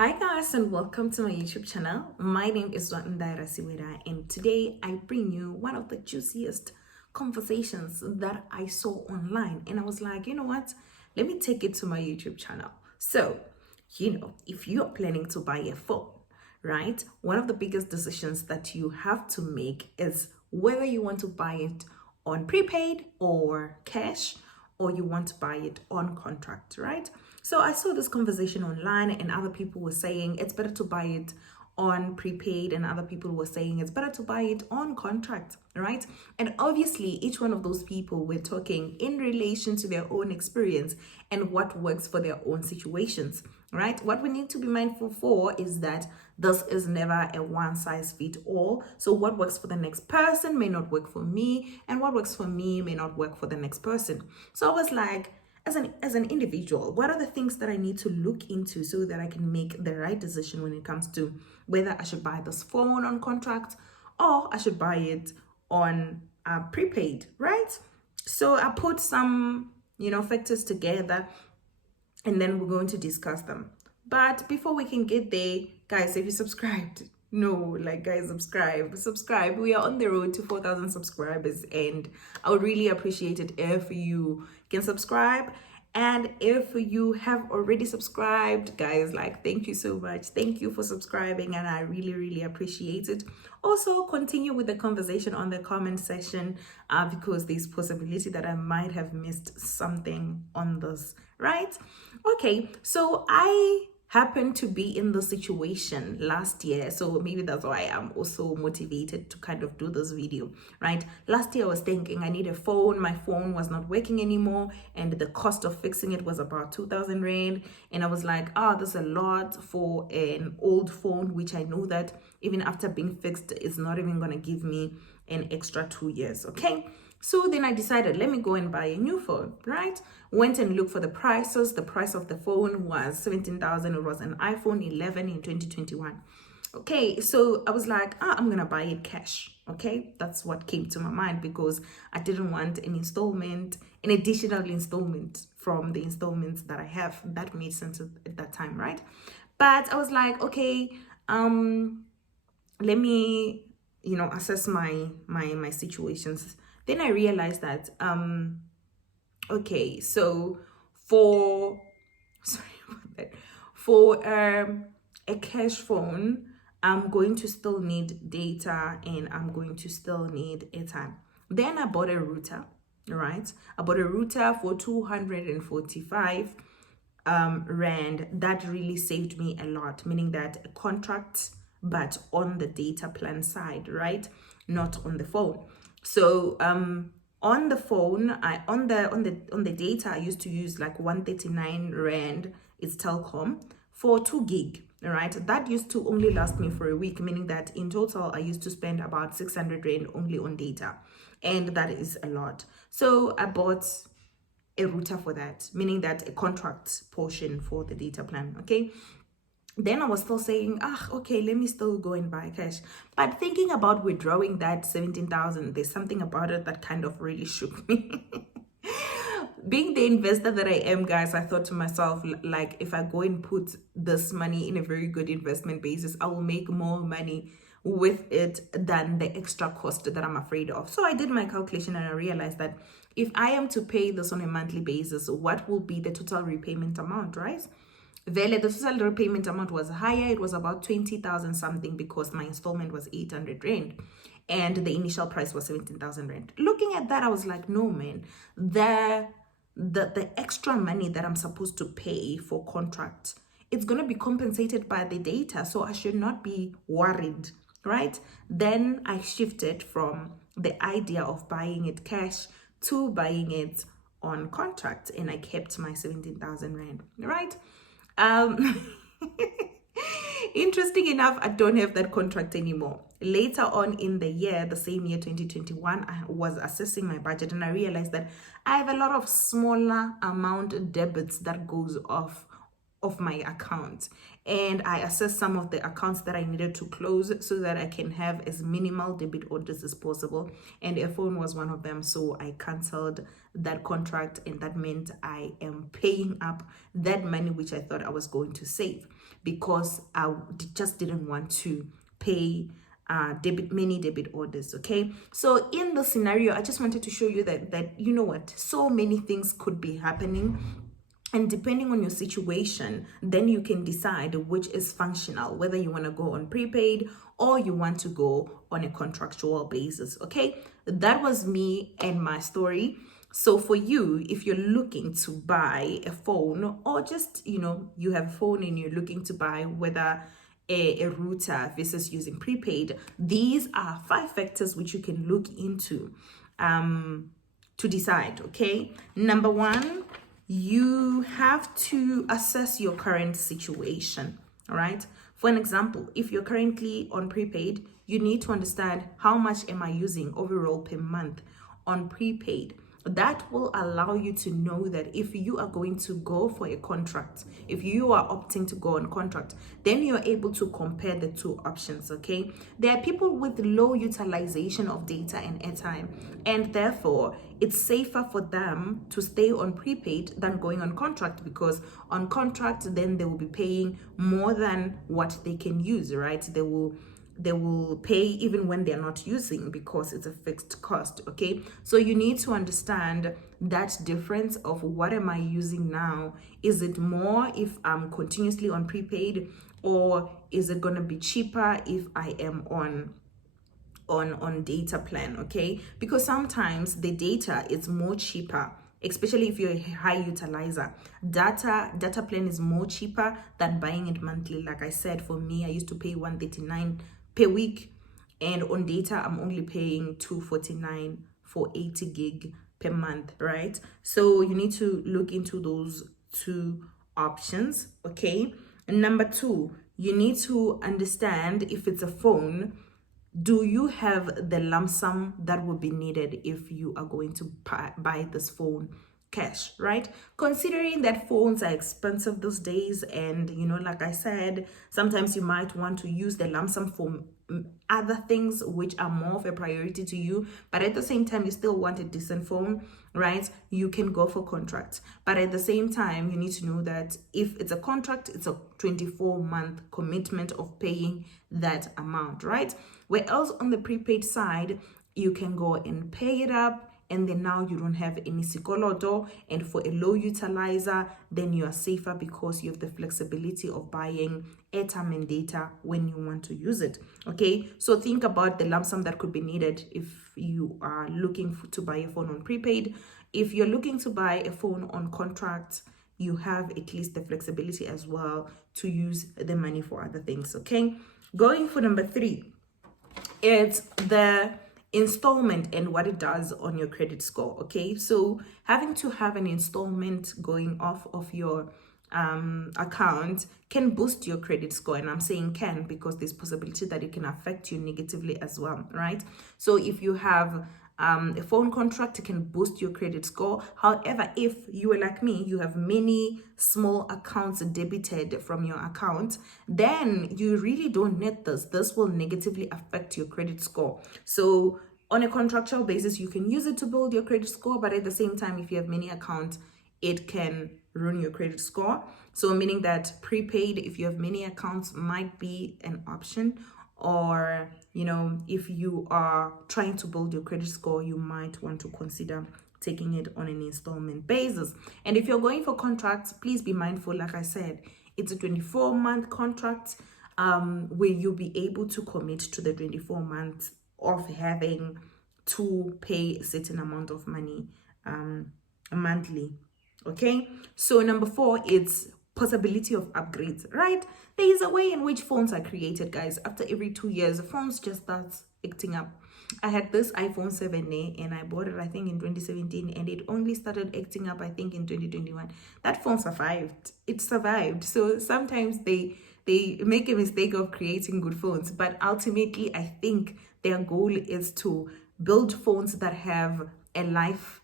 Hi guys and welcome to my YouTube channel. My name is Ndaira Siweda and today I bring you one of the juiciest conversations that I saw online, and I was like, you know what, let me take it to my YouTube channel. So, if you're planning to buy a phone, right, one of the biggest decisions that you have to make is whether you want to buy it on prepaid or cash, or you want to buy it on contract, right? So I saw this conversation online, and other people were saying it's better to buy it on prepaid, and other people were saying it's better to buy it on contract, right? And obviously, each one of those people were talking in relation to their own experience and what works for their own situations, right? What we need to be mindful for is that this is never a one size fit all. So what works for the next person may not work for me, and what works for me may not work for the next person. So I was like, as an individual, what are the things that I need to look into so that I can make the right decision when it comes to whether I should buy this phone on contract or I should buy it on prepaid, right? So I put some factors together, and then we're going to discuss them. But before we can get there, guys, if you subscribed, no, like, guys, subscribe. We are on the road to 4,000 subscribers, and I would really appreciate it if you can subscribe. And if you have already subscribed, guys, like, thank you so much. Thank you for subscribing, and I really appreciate it. Also, continue with the conversation on the comment section, because there's possibility that I might have missed something on this, right? Okay, so I happened to be in the situation last year, so maybe that's why I'm also motivated to kind of do this video, right? Last year I was thinking I need a phone. My phone was not working anymore, and the cost of fixing it was about 2,000 rand, and I was like, that's a lot for an old phone, which I know that even after being fixed, it's not even gonna give me an extra 2 years. Okay, so then I decided, let me go and buy a new phone, right? Went and looked for the prices. The price of the phone was 17,000. It was an iPhone 11 in 2021. Okay, so I was like, I'm gonna buy it cash. Okay, that's what came to my mind, because I didn't want an additional installment from the installments that I have. That made sense at that time, right? But I was like, okay, let me assess my situations. Then I realized that okay, so for sorry about that, for a cash phone, I'm going to still need data, and I'm going to still need airtime. Then I bought a router, right? I bought a router for 245 rand. That really saved me a lot, meaning that a contract, but on the data plan side, right? Not on the phone. So on the phone, on the data, I used to use like 139 rand. It's Telkom for 2 gig. All right, that used to only last me for a week, meaning that in total I used to spend about 600 rand only on data, and that is a lot. So I bought a router for that, meaning that a contract portion for the data plan. Okay, then I was still saying, okay, let me still go and buy cash. But thinking about withdrawing that 17,000, there's something about it that kind of really shook me. Being the investor that I am, guys, I thought to myself, like, if I go and put this money in a very good investment basis, I will make more money with it than the extra cost that I'm afraid of. So I did my calculation, and I realized that if I am to pay this on a monthly basis, what will be the total repayment amount, right? The total repayment amount was higher. It was about 20,000 something, because my installment was 800 rand and the initial price was 17,000 rand. Looking at that, I was like, no, man, the extra money that I'm supposed to pay for contract, it's going to be compensated by the data, so I should not be worried, right? Then I shifted from the idea of buying it cash to buying it on contract, and I kept my 17,000 rand, right? Interesting enough, I don't have that contract anymore. Later on in the year, the same year 2021, I was assessing my budget, and I realized that I have a lot of smaller amount debits that goes off of my account, and I assessed some of the accounts that I needed to close so that I can have as minimal debit orders as possible, and a phone was one of them. So I canceled that contract, and that meant I am paying up that money which I thought I was going to save. because I just didn't want to pay many debit orders. Okay, so in the scenario, I just wanted to show you that you know what, so many things could be happening, and depending on your situation, then you can decide which is functional, whether you want to go on prepaid or you want to go on a contractual basis. Okay, that was me and my story. So for you, if you're looking to buy a phone, or just, you have a phone and you're looking to buy whether a router versus using prepaid, these are 5 factors which you can look into to decide. Okay, number 1, you have to assess your current situation. All right, for an example, if you're currently on prepaid, you need to understand how much am I using overall per month on prepaid. That will allow you to know that if you are going to go for a contract, if you are opting to go on contract, then you're able to compare the 2 options. Okay, there are people with low utilization of data and airtime, and therefore it's safer for them to stay on prepaid than going on contract, because on contract then they will be paying more than what they can use, right? They will pay even when they're not using, because it's a fixed cost. Okay, so you need to understand that difference of what am I using now. Is it more if I'm continuously on prepaid, or is it going to be cheaper if I am on data plan? Okay, because sometimes the data is more cheaper, especially if you're a high utilizer. Data plan is more cheaper than buying it monthly. Like I said, for me, I used to pay 139 per week, and on data I'm only paying 249 for 80 gig per month, right? So you need to look into those 2 options. Okay, and number 2, you need to understand if it's a phone, do you have the lump sum that will be needed if you are going to buy this phone cash, right? Considering that phones are expensive these days, and like I said, sometimes you might want to use the lump sum for other things which are more of a priority to you, but at the same time you still want a decent phone, right? You can go for contract, but at the same time you need to know that if it's a contract, it's a 24-month commitment of paying that amount, right? Where else on the prepaid side, you can go and pay it up, and then now you don't have any sikoloto, and for a low utilizer, then you are safer because you have the flexibility of buying airtime and data when you want to use it. Okay, so think about the lump sum that could be needed if you are looking to buy a phone on prepaid. If you're looking to buy a phone on contract, you have at least the flexibility as well to use the money for other things. Okay, going for number 3, it's the installment and what it does on your credit score. Okay, so having to have an installment going off of your account can boost your credit score, and I'm saying can because there's possibility that it can affect you negatively as well, right? So if you have a phone contract, it can boost your credit score. However, if you are like me, you have many small accounts debited from your account, then you really don't need this. This will negatively affect your credit score. So on a contractual basis, you can use it to build your credit score, but at the same time, if you have many accounts, it can ruin your credit score. So meaning that prepaid, if you have many accounts, might be an option. Or if you are trying to build your credit score, you might want to consider taking it on an installment basis. And if you're going for contracts, please be mindful. Like I said, it's a 24-month contract where you'll be able to commit to the 24 months of having to pay a certain amount of money monthly. Okay, so number 4, it's possibility of upgrades, right? There is a way in which phones are created, guys. After every 2 years, the phones just starts acting up. I had this iPhone 7A and I bought it, I think, in 2017, and it only started acting up, I think, in 2021. That phone survived. It survived. So sometimes they make a mistake of creating good phones, but ultimately I think their goal is to build phones that have a life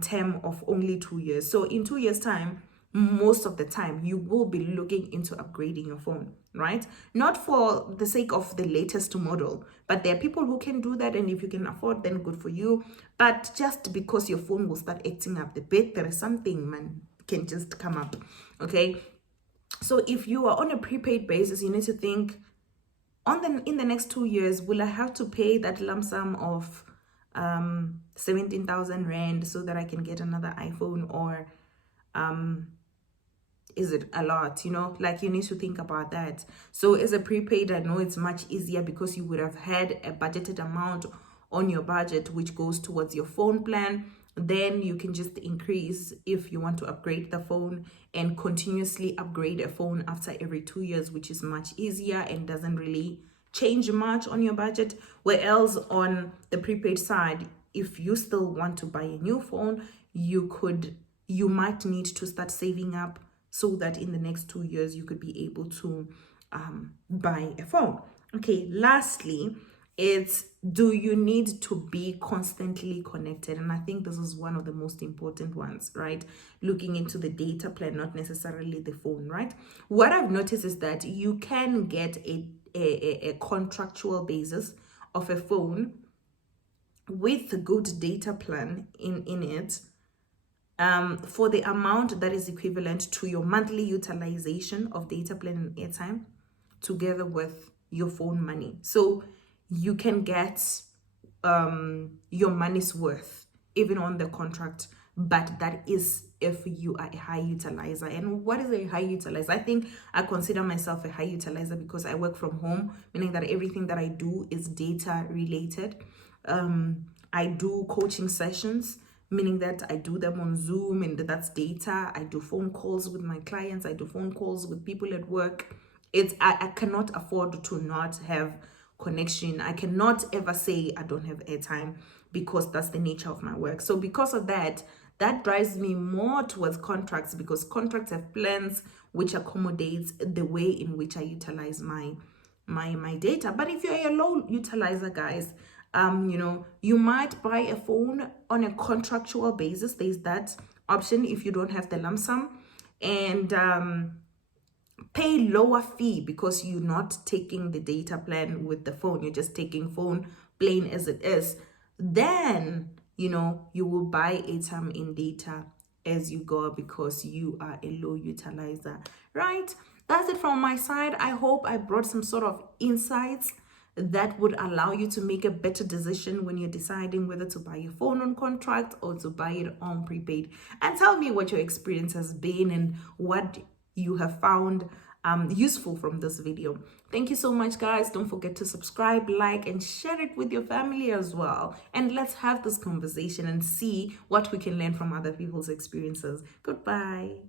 term of only 2 years. So in 2 years time, most of the time you will be looking into upgrading your phone, right? Not for the sake of the latest model, but there are people who can do that, and if you can afford, then good for you. But just because your phone will start acting up, the bit there is something, man, can just come up. Okay, So if you are on a prepaid basis, you need to think in the next 2 years, will I have to pay that lump sum of 17,000 rand so that I can get another iPhone, or is it a lot? Like, you need to think about that. So as a prepaid, I know it's much easier because you would have had a budgeted amount on your budget which goes towards your phone plan. Then you can just increase if you want to upgrade the phone, and continuously upgrade a phone after every 2 years, which is much easier and doesn't really change much on your budget. Whereas on the prepaid side, if you still want to buy a new phone, you might need to start saving up so that in the next 2 years you could be able to buy a phone. Okay, lastly, it's, do you need to be constantly connected? And I think this is one of the most important ones, right? Looking into the data plan, not necessarily the phone, right? What I've noticed is that you can get a contractual basis of a phone with a good data plan in it, for the amount that is equivalent to your monthly utilization of data plan and airtime, together with your phone money. So you can get your money's worth even on the contract, but that is if you are a high utilizer. And what is a high utilizer? I think I consider myself a high utilizer because I work from home, meaning that everything that I do is data related. I do coaching sessions, meaning that I do them on Zoom, and that's data. I do phone calls with my clients. I do phone calls with people at work. I cannot afford to not have connection. I cannot ever say I don't have airtime, because that's the nature of my work. So because of that, that drives me more towards contracts, because contracts have plans which accommodates the way in which I utilize my data. But if you're a low utilizer, guys, you might buy a phone on a contractual basis. There's that option if you don't have the lump sum, and pay lower fee because you're not taking the data plan with the phone. You're just taking phone plain as it is. Then you will buy airtime in data as you go, because you are a low utilizer, right? That's it from my side. I hope I brought some sort of insights that would allow you to make a better decision when you're deciding whether to buy your phone on contract or to buy it on prepaid. And tell me what your experience has been and what you have found useful from this video. Thank you so much, guys. Don't forget to subscribe, like, and share it with your family as well. And let's have this conversation and see what we can learn from other people's experiences. Goodbye.